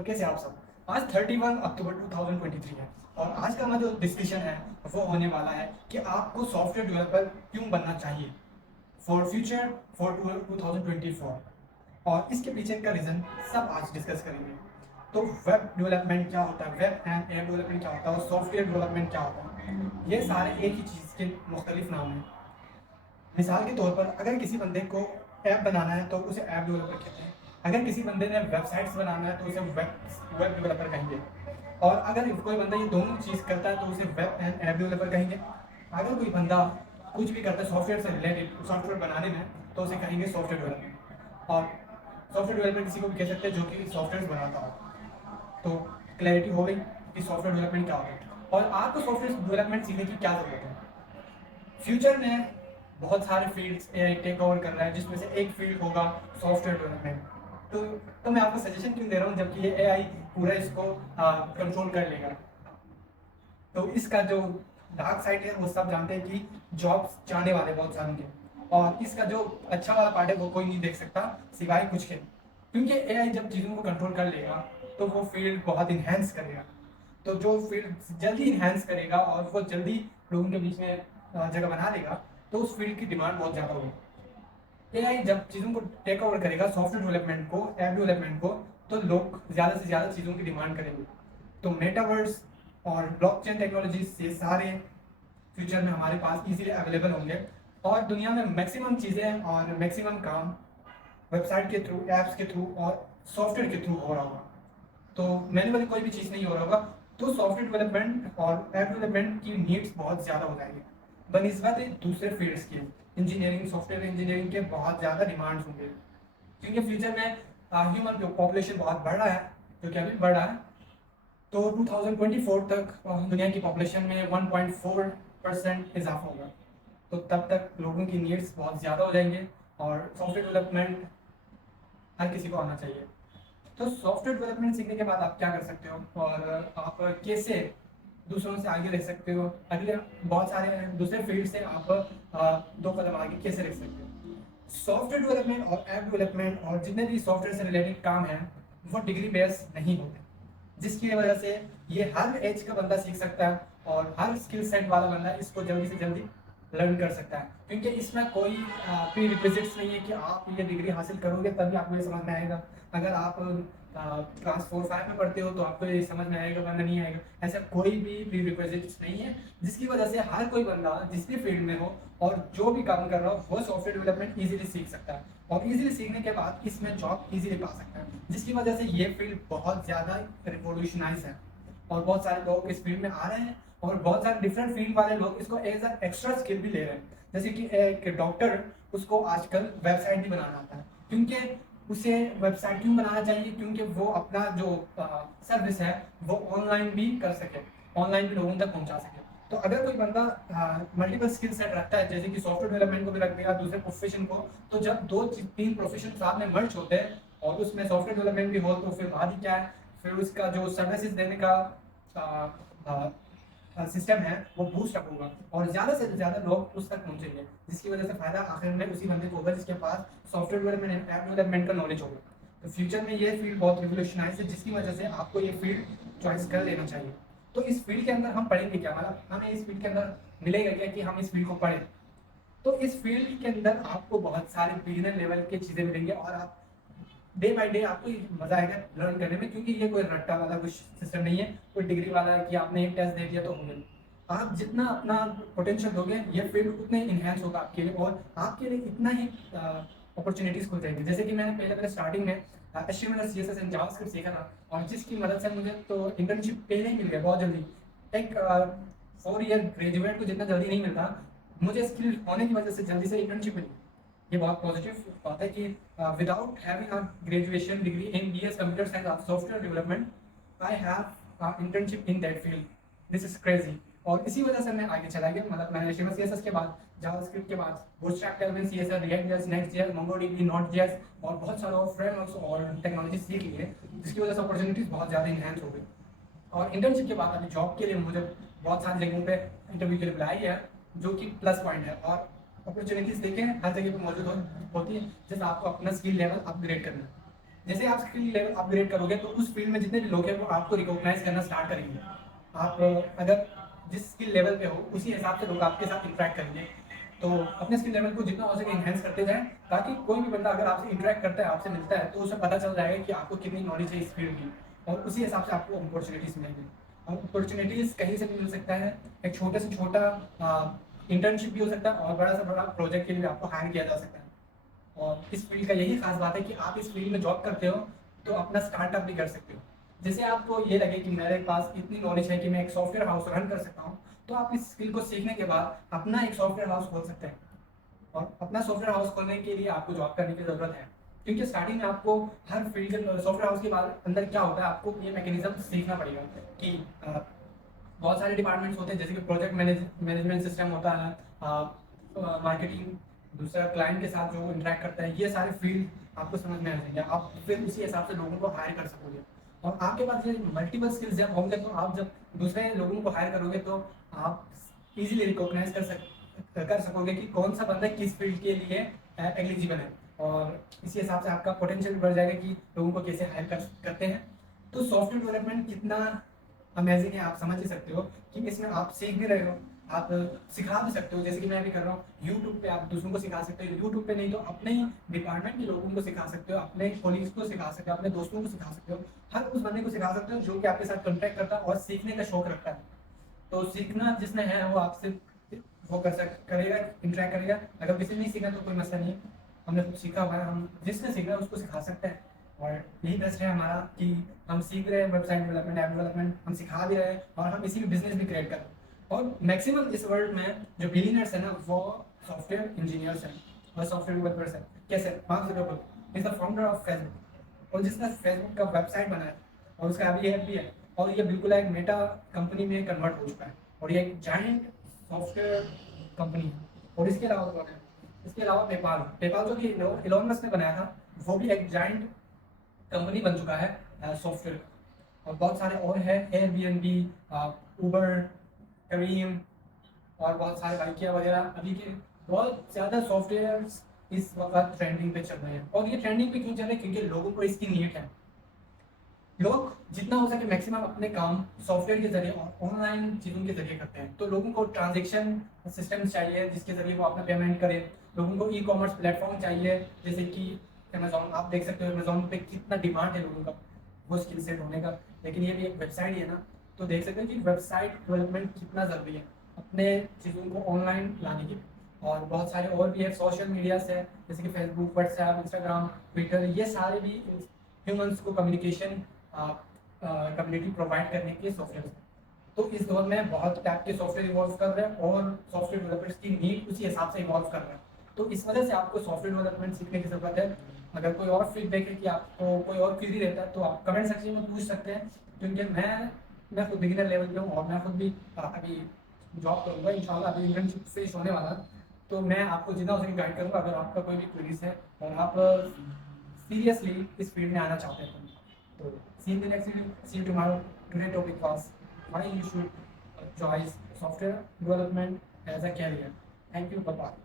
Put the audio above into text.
तो कैसे आप सब। आज 31 अक्टूबर 2023 है और आज का हमारा जो डिस्कशन है वो होने वाला है कि आपको सॉफ्टवेयर डेवलपर क्यों बनना चाहिए फॉर फ्यूचर फॉर 2024 और इसके पीछे का रीज़न सब आज डिस्कस करेंगे। तो वेब डेवलपमेंट क्या होता है, वेब एंड ऐप डेवलपमेंट क्या होता है और सॉफ्टवेयर डेवलपमेंट क्या होता है, ये सारे एक ही चीज़ के मुख्तलिफ नाम हैं। मिसाल के तौर पर अगर किसी बंदे को ऐप बनाना है तो उसे ऐप डेवलपर कहते हैं। अगर किसी बंदे ने वेबसाइट्स बनाना है तो उसे वेब डेवलपर कहेंगे। और अगर कोई बंदा ये दोनों चीज़ करता है तो उसे वेब एंड ऐप डेवलपर कहेंगे। अगर कोई बंदा कुछ भी करता है सॉफ्टवेयर से रिलेटेड सॉफ्टवेयर बनाने में तो उसे कहेंगे सॉफ्टवेयर डेवलपर। और सॉफ्टवेयर डेवलपर किसी को भी कह सकते हैं जो कि सॉफ्टवेयर बनाता हो। तो क्लैरिटी हो गई कि सॉफ्टवेयर डेवलपमेंट क्या होता है और आपको सॉफ्टवेयर डेवलपमेंट सीखने की क्या ज़रूरत है। फ्यूचर में बहुत सारे फील्ड्स एआई टेक ओवर कर रहा है जिसमें से एक फील्ड होगा सॉफ्टवेयर डेवलपमेंट। तो मैं आपको सजेशन क्यों दे रहा हूँ जबकि ये एआई पूरा इसको कंट्रोल कर लेगा। तो इसका जो डार्क साइड है वो सब जानते हैं कि जॉब्स जाने वाले बहुत सारे के, और इसका जो अच्छा वाला पार्ट है वो कोई नहीं देख सकता सिवाय कुछ के, क्योंकि एआई जब चीज़ों को कंट्रोल कर लेगा तो वो फील्ड बहुत इन्हेंस करेगा। तो जो फील्ड जल्दी इन्हेंस करेगा और वो जल्दी लोगों के बीच में जगह बना लेगा तो उस फील्ड की डिमांड बहुत ज़्यादा होगी। एआई जब चीज़ों को टेक ओवर करेगा सॉफ्टवेयर डेवलपमेंट को, ऐप डेवलपमेंट को, तो लोग ज़्यादा से ज़्यादा चीज़ों की डिमांड करेंगे। तो मेटावर्स और ब्लॉकचेन टेक्नोलॉजी से सारे फ्यूचर में हमारे पास इजीली अवेलेबल होंगे और दुनिया में मैक्सिमम चीज़ें और मैक्सिमम काम वेबसाइट के थ्रू, ऐप्स के थ्रू और सॉफ्टवेयर के थ्रू हो रहा होगा। तो मैन्युअली कोई भी चीज़ नहीं हो रहा होगा। तो सॉफ्टवेयर डेवलपमेंट और ऐप डेवलपमेंट की नीड्स बहुत ज़्यादा हो जाएंगे बनिस्बत दूसरे फील्ड्स के। इंजीनियरिंग, सॉफ्टवेयर इंजीनियरिंग के बहुत ज़्यादा डिमांड्स होंगे क्योंकि फ्यूचर में ह्यूमन पॉपुलेशन बहुत बढ़ रहा है, जो कि अभी बढ़ रहा है। तो 2024 तक दुनिया की पॉपुलेशन में 1.4% इजाफा होगा। तो तब तक लोगों की नीड्स बहुत ज़्यादा हो जाएंगे और सॉफ्टवेयर डेवलपमेंट हर किसी को आना चाहिए। तो सॉफ्टवेयर डेवलपमेंट सीखने के बाद आप क्या कर सकते हो और आप कैसे दूसरों से आगे रह सकते हो, अगले बहुत सारे दूसरे फील्ड से आप दो कदम आगे कैसे रह सकते हो। सॉफ्टवेयर डेवलपमेंट और ऐप डेवलपमेंट और जितने भी सॉफ्टवेयर से रिलेटेड काम हैं वो डिग्री बेस्ड नहीं होते, जिसकी वजह से ये हर एज का बंदा सीख सकता है और हर स्किल सेट वाला बंदा इसको जल्दी से जल्दी लर्न कर सकता है, क्योंकि इसमें कोई प्री रिक्विजिट्स नहीं है कि आप ये डिग्री हासिल करोगे तभी आपको ये समझ में आएगा। अगर आप क्लास 4-5 में पढ़ते हो तो आपको ये समझ में आएगा वरना नहीं आएगा। ऐसा कोई भी प्री रिक्विजिट्स नहीं है, जिसकी वजह से हर कोई बंदा जिस भी फील्ड में हो और जो भी काम कर रहा हो वो सॉफ्टवेयर डेवलपमेंट ईजिली सीख सकता है और इजीली सीखने के बाद इसमें जॉब इजीली पा सकता है, जिसकी वजह से ये फील्ड बहुत ज़्यादा रिवोल्यूशनाइज है और बहुत सारे लोग इस फील्ड में आ रहे हैं और बहुत सारे डिफरेंट फील्ड वाले लोग इसको एज अ एक्स्ट्रा स्किल भी ले रहे हैं। जैसे कि एक डॉक्टर, उसको आजकल वेबसाइट भी बनाना आता है, क्योंकि उसे वेबसाइट क्यों बनाना चाहिए, क्योंकि वो अपना जो सर्विस है वो ऑनलाइन भी कर सके, ऑनलाइन भी लोगों तक पहुंचा सके। तो अगर कोई बंदा मल्टीपल स्किल सेट रखता है जैसे कि सॉफ्टवेयर डेवलपमेंट को भी रख दिया दूसरे प्रोफेशन को, तो जब 2-3 प्रोफेशन साथ में मर्ज होते हैं और उसमें सॉफ्टवेयर डेवलपमेंट भी हो तो फिर बात ही क्या है, फिर उसका जो सर्विसेज देने का सिस्टम है वो बूस्ट अप होगा और ज़्यादा से ज़्यादा लोग उस तक पहुंचेंगे, जिसकी वजह से फ़ायदा आखिर में उसी बंदे को होगा जिसके पास सॉफ्टवेयर डेवलपमेंट ऐप डेवलपमेंट का नॉलेज होगा। तो फ्यूचर में ये फील्ड बहुत रिवोल्यूशनाइज है, जिसकी वजह से आपको ये फील्ड चॉइस कर लेना चाहिए। तो इस फील्ड के अंदर हम पढ़ेंगे क्या, मतलब हमें इस फील्ड के अंदर मिलेगा क्या कि हम इस फील्ड को पढ़ें। तो इस फील्ड के अंदर आपको बहुत सारे बिगिनर लेवल की चीज़ें मिलेंगी और आप डे बाय डे आपको मजा आएगा लर्न करने में, क्योंकि ये कोई रट्टा वाला कुछ सिस्टम नहीं है, कोई डिग्री वाला है कि आपने एक टेस्ट दे दिया तो हो गया। आप जितना अपना पोटेंशियल दोगे ये फील्ड उतने इन्हेंस होगा आपके लिए और आपके लिए इतना ही अपॉर्चुनिटीज खुल जाएंगी। जैसे कि मैंने पहले पहले स्टार्टिंग में HTML CSS एंड जावास्क्रिप्ट सीखा था और जिसकी मदद से मुझे तो इंटर्नशिप पहले ही मिल गया बहुत जल्दी। एक 4 ईयर ग्रेजुएट को जितना जल्दी नहीं मिलता, मुझे स्किल होने की वजह से जल्दी से इंटर्नशिप मिली। ये बहुत पॉजिटिव बात है कि without having a graduation degree in BS computer science of software development I have internship in that field. This is crazy. और इसी वजह से मैं आगे चला गया, मतलब मैंने HTML CSS के बाद, जावास्क्रिप्ट के बाद bootstrap, टैलविन, CSS, रिएक्ट.js, Next.js, MongoDB, Node.js और बहुत सारे और फ्रेमवर्क्स और टेक्नोलॉजी सीख ली है, जिसकी वजह से अपॉर्चुनिटीज बहुत ज़्यादा इन्हेंस हो गई। और इंटर्नशिप के बाद अभी जॉब के लिए मुझे बहुत सारी जगहों पे इंटरव्यू के लिए बुलाई है, जो कि प्लस पॉइंट है। और अपॉर्चुनिटीज देखें हर जगह पे मौजूद होती है, जैसे आपको अपना स्किल लेवल अपग्रेड करना है। जैसे आप स्किल लेवल अपग्रेड करोगे तो उस फील्ड में जितने भी लोग हैं वो आपको रिकॉग्नाइज करना स्टार्ट करेंगे। आप अगर जिस स्किल लेवल पे हो उसी हिसाब से लोग आपके साथ इंटरेक्ट करेंगे। तो अपने स्किल लेवल को जितना हो सके इन्हेंस करते जाएं, ताकि कोई भी बंदा अगर आपसे इंटरेक्ट करता है, आपसे मिलता है, तो उसे पता चल जाएगा कि आपको कितनी नॉलेज है इस फील्ड की, और उसी हिसाब से आपको अपॉर्चुनिटीज मिलेंगी। और अपॉर्चुनिटीज कहीं से भी मिल सकता है, एक छोटे से छोटा इंटर्नशिप भी हो सकता है और बड़ा से बड़ा प्रोजेक्ट के लिए आपको हायर किया जा सकता है। और इस फील्ड का यही खास बात है कि आप इस फील्ड में जॉब करते हो तो अपना स्टार्टअप भी कर सकते हो। जैसे आपको ये लगे कि मेरे पास इतनी नॉलेज है कि मैं एक सॉफ्टवेयर हाउस रन कर सकता हूँ, तो आप इस स्किल को सीखने के बाद अपना एक सॉफ्टवेयर हाउस खोल सकते हैं। और अपना सॉफ्टवेयर हाउस खोलने के लिए आपको जॉब करने की ज़रूरत है, क्योंकि स्टार्टिंग में आपको हर फील्ड सॉफ्टवेयर हाउस के बाद अंदर क्या होता है आपको ये मैकेनिज्म सीखना पड़ेगा कि बहुत सारे डिपार्टमेंट्स होते हैं, जैसे कि प्रोजेक्ट मैनेजमेंट सिस्टम होता है, मार्केटिंग, दूसरा क्लाइंट के साथ जो इंटरेक्ट करता है, ये सारे फील्ड आपको समझ में आ जाएंगे। आप फिर उसी हिसाब से लोगों को हायर कर सकोगे। और आपके पास ये मल्टीपल स्किल्स जब होंगे तो आप जब दूसरे लोगों को हायर करोगे तो आप इजीली रिकॉग्नाइज कर सकोगे कि कौन सा बंदा किस फील्ड के लिए एलिजिबल है, और इसी हिसाब से आपका पोटेंशियल बढ़ जाएगा कि लोगों को कैसे हायर करते हैं। तो सॉफ्टवेयर डेवलपमेंट कितना अमेजिंग है आप समझ ही सकते हो कि इसमें आप सीख भी रहे हो, आप सिखा भी सकते हो, जैसे कि मैं भी कर रहा हूँ। यूट्यूब पे आप दूसरों को सिखा सकते हो, यूट्यूब पे नहीं तो अपने ही डिपार्टमेंट के लोगों को सिखा सकते हो, अपने कोलीग्स को सिखा सकते हो, अपने दोस्तों को सिखा सकते हो, हर उस बंदे को सिखा सकते हो जो कि आपके साथ कॉन्टैक्ट करता है और सीखने का शौक रखता है। तो सीखना जिसने है वो आपसे वो करेगा, इंटरेक्ट करेगा। अगर किसी ने नहीं सीखा तो कोई मसला नहीं है, हमने कुछ सीखा हुआ है, हम जिसने सीखा है उसको सिखा सकते हैं। और यही बेस्ट है हमारा कि हम सीख रहे हैं वेबसाइट डेवलपमेंट, ऐप डेवलपमेंट, हम सिखा भी रहे हैं और हम इसी में बिजनेस भी क्रिएट कर रहे हैं। और मैक्सिमम इस वर्ल्ड में जो बिलियनर्स है ना वो सॉफ्टवेयर इंजीनियर्स हैं और सॉफ्टवेयर डेवलपर्स हैं। कैसे? Mark Zuckerberg is the founder of Facebook, और जिसने फेसबुक का वेबसाइट बनाया और उसका अभी ऐप भी है, और ये बिल्कुल एक मेटा कंपनी में कन्वर्ट हो चुका है, और ये एक जायंट सॉफ्टवेयर कंपनी है। और इसके अलावा कौन है? इसके अलावा पेपाल, पेपाल जो कि इलॉन मस्क ने बनाया था, वो भी एक जायंट कंपनी बन चुका है सॉफ्टवेयर का। और बहुत सारे और हैं, एयरबीएनबी, उबर, करीम, और बहुत सारे बाइकिया वगैरह। अभी के बहुत ज़्यादा सॉफ्टवेयर इस वक्त ट्रेंडिंग पे चल रहे हैं, और ये ट्रेंडिंग पे क्यों चल रहे हैं? क्योंकि लोगों को इसकी नीड है। लोग जितना हो सके मैक्सिमम अपने काम सॉफ्टवेयर के जरिए और ऑनलाइन चीज़ों के जरिए करते हैं, तो लोगों को ट्रांजेक्शन सिस्टम चाहिए जिसके जरिए वो अपना पेमेंट करें। लोगों को ई कॉमर्स प्लेटफॉर्म चाहिए, जैसे कि अमेजोन, आप देख सकते हो अमेजोन पे कितना डिमांड है लोगों का वो स्किल सेट होने का। लेकिन ये भी एक वेबसाइट ही है ना, तो देख सकते हो कि वेबसाइट डेवलपमेंट कितना ज़रूरी है अपने चीज़ों को ऑनलाइन लाने के लिए। और बहुत सारे और भी है सोशल मीडियाज है, जैसे कि फेसबुक, व्हाट्सएप, इंस्टाग्राम, ट्विटर, ये सारे भी ह्यूमंस को कम्युनिकेशन कम्युनिटी प्रोवाइड करने के सॉफ्टवेयर। तो इस दौर में बहुत टाइप के सॉफ्टवेयर इवॉल्व कर रहे हैं और सॉफ्टवेयर डेवलपर्स की नीड उसी हिसाब से इवॉल्व कर रहा है। तो इस वजह से आपको सॉफ्टवेयर डेवलपमेंट सीखने की ज़रूरत है। अगर कोई और फीडबैक है कि आपको कोई और क्वेरी रहता है तो आप कमेंट सेक्शन में पूछ सकते हैं, क्योंकि मैं खुद बिगिनर लेवल पे हूँ और मैं खुद भी अभी जॉब करूँगा इंशाल्लाह, अभी इंटर्नशिप फिनिश होने वाला है। तो मैं आपको जितना हो सके गाइड करूँगा अगर आपका कोई भी क्वेरीज है और आप सीरियसली इस फील्ड में आना चाहते हैं। तो see you in the next video. See you tomorrow. Today's topic was why you should choose software development as a career. Thank you. Bye bye.